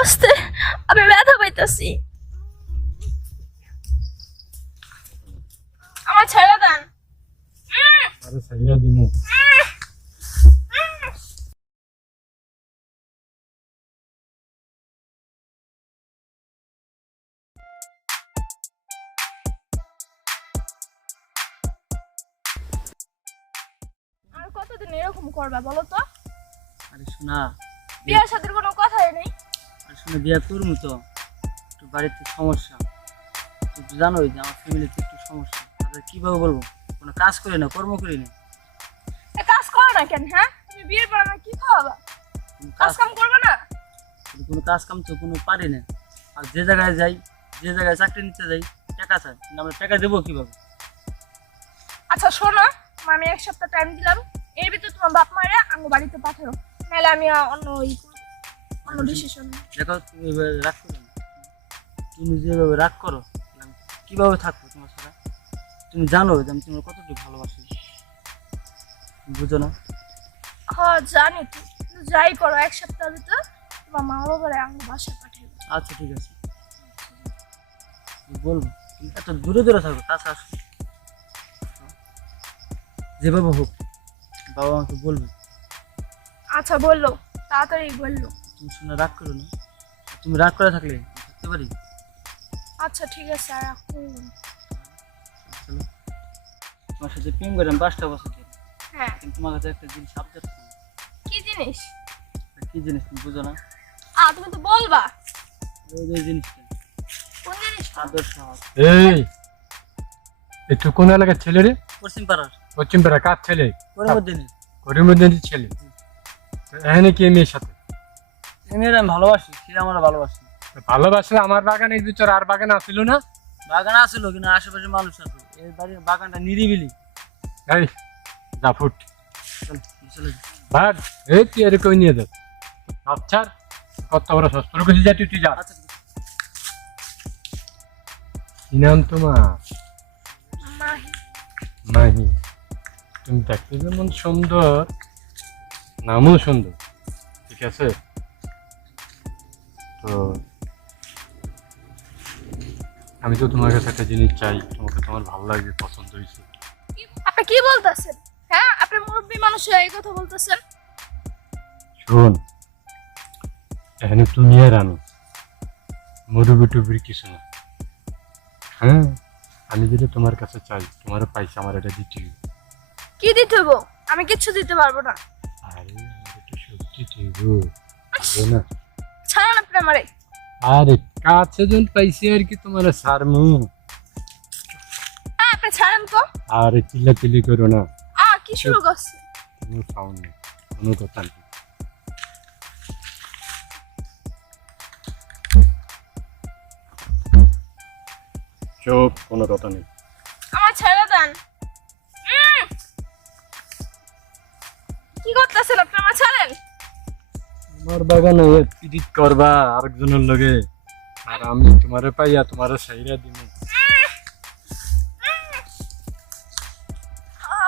আস্তে, আমি ব্যথা পাইতাছি। আমার ছেড়ে দেন। আরে সাইরা দিমু। আর কতদিন এরকম করবা বলো তো? আরে শোনা, বিয়ের সাথে কোনো কথাই নেই। আরে শোনা বিয়ে করবো তো, একটু বাড়িতে সমস্যা। তুই তো জানোই যে আমার ফ্যামিলিতে একটু সমস্যা। তাদের কিভাবে বলবো, কোনো কাজ করি না, কর্ম করি না। এ কাজ করো না কেন? হ্যাঁ, তুমি বিয়ের পর আমার কি খাওয়াবা? কোনো কাজ কাম করবে না? কোনো কাজ কাম তো কোনো পারি না। আর যে জায়গায় যাই, যে জায়গায় চাকরি নিতে যাই, টাকা চাই, কিন্তু আমরা টাকা দেবো কিভাবে? আচ্ছা শোনো, আমি এক সপ্তাহ টাইম দিলাম, এর ভিতরে তোমার বাপ মায়েরা আঙ্গু বাড়িতে পাঠাও, নাহলে আমি অন্য ডিসিশন। দেখো তুমি এভাবে রাগ করো না। তুমি যেভাবে রাগ করো, আমি কিভাবে থাকবো তোমার সাথে? তুমি জানো যে আমি তোমার কতটুকু ভালোবাসি, তুমি বুঝো না? হ্যাঁ জানি তো, কিন্তু যাই করো এক সপ্তাহের ভিতর তোমার মা বাবারে আঙ্গু বাসায় পাঠাবে। আচ্ছা ঠিক আছে, বলবো। তুমি এত দূরে দূরে থাকো, কাছে আসো। যেভাবে হোক বাবা আমাকে বলবে। আচ্ছা বললো, তাড়াতাড়ি বললো। তুমি শুনে রাগ করো না। তুমি রাগ করে থাকলে আমি থাকতে পারি? আচ্ছা ঠিক আছে, আর রাখুন। চলো, তোমার সাথে প্রেম করে আমি 5টা বছর ধরে, হ্যাঁ, কিন্তু তোমার কাছে একটা জিনিস আবদার ছিল। কি জিনিস? কি জিনিস তুমি বুঝো না? তুমি তো বলবা। ওই জিনিসটা কোন জিনিস? আদর্শ হাত। এই একটু কোন এলাকার ছেলে রে? পশ্চিম পাড়ার পশ্চিম পাড়া কার ছেলে? করিমুদ্দিনের। করিমুদ্দিনের ছেলে। তো এখানে কি মেয়ের সাথে? এই মেয়ের আমি ভালোবাসি, সে আমার ভালোবাসি। ভালোবাসলে আমার বাগানের ভিতর আর বাগান আসিল না? বাগান আসলো কিন্তু আশেপাশে মানুষ আছে, এই বাড়ির বাগানটা নিরিবিলি। এই যা ফুট চল চলে যাই। ভাট, এই তুই এরকম নিয়ে যাস। আচ্ছা কত বড় শস্ত্র কিছু যা তুই যা। আচ্ছা ঠিক আছে। কি নাম তোমার? মাহি। মাহি। তুমি দেখতে যেমন সুন্দর, নামও সুন্দর, ঠিক আছে? তো আমি তো তোমার কাছে একটা জিনিস চাই, তোমাকে তোমার ভালো লাগবে, পছন্দ হয়েছে। আপনি কি বলতেছেন? হ্যাঁ, আপনি মুরব্বী মানুষ হয়ে এই কথা বলতেছেন? শোন, এখানে তুমি আর আমি, মুরুবি টুবির কিছু না। হ্যাঁ, আমি যেটা তোমার কাছে চাই, তোমারও পাইছে, আমার এটা দিতে হবে। কি দিতে হবো? আমি কিচ্ছু দিতে পারবো না। আরে আমার একটু সত্যি হবে না? ছাড়েন আপনি আমারে। আরে কাছে জন পাইছি আর কি তোমার সারমু। আপনি ছাড়েন তো। আরে চিল্লাচিল্লি করো না, কি শুরু করছে? কোনো সাউন্ড নেই, কোনো কথা নেই। চুপ, কোনো কথা নেই। আমার ছেড়ে দেন। কি করতেছেন আপনি? আমার ছাড়েন। আমার বাগানে পিডিট করবা আরেকজনের লগে, আর আমি তোমারে পাইয়া তোমারে সাইরা দিমু।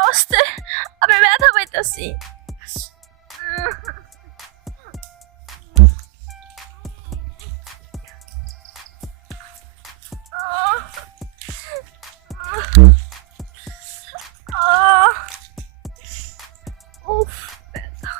আস্তে, আমি ব্যথা পাইতাছি। উফ, ব্যথা।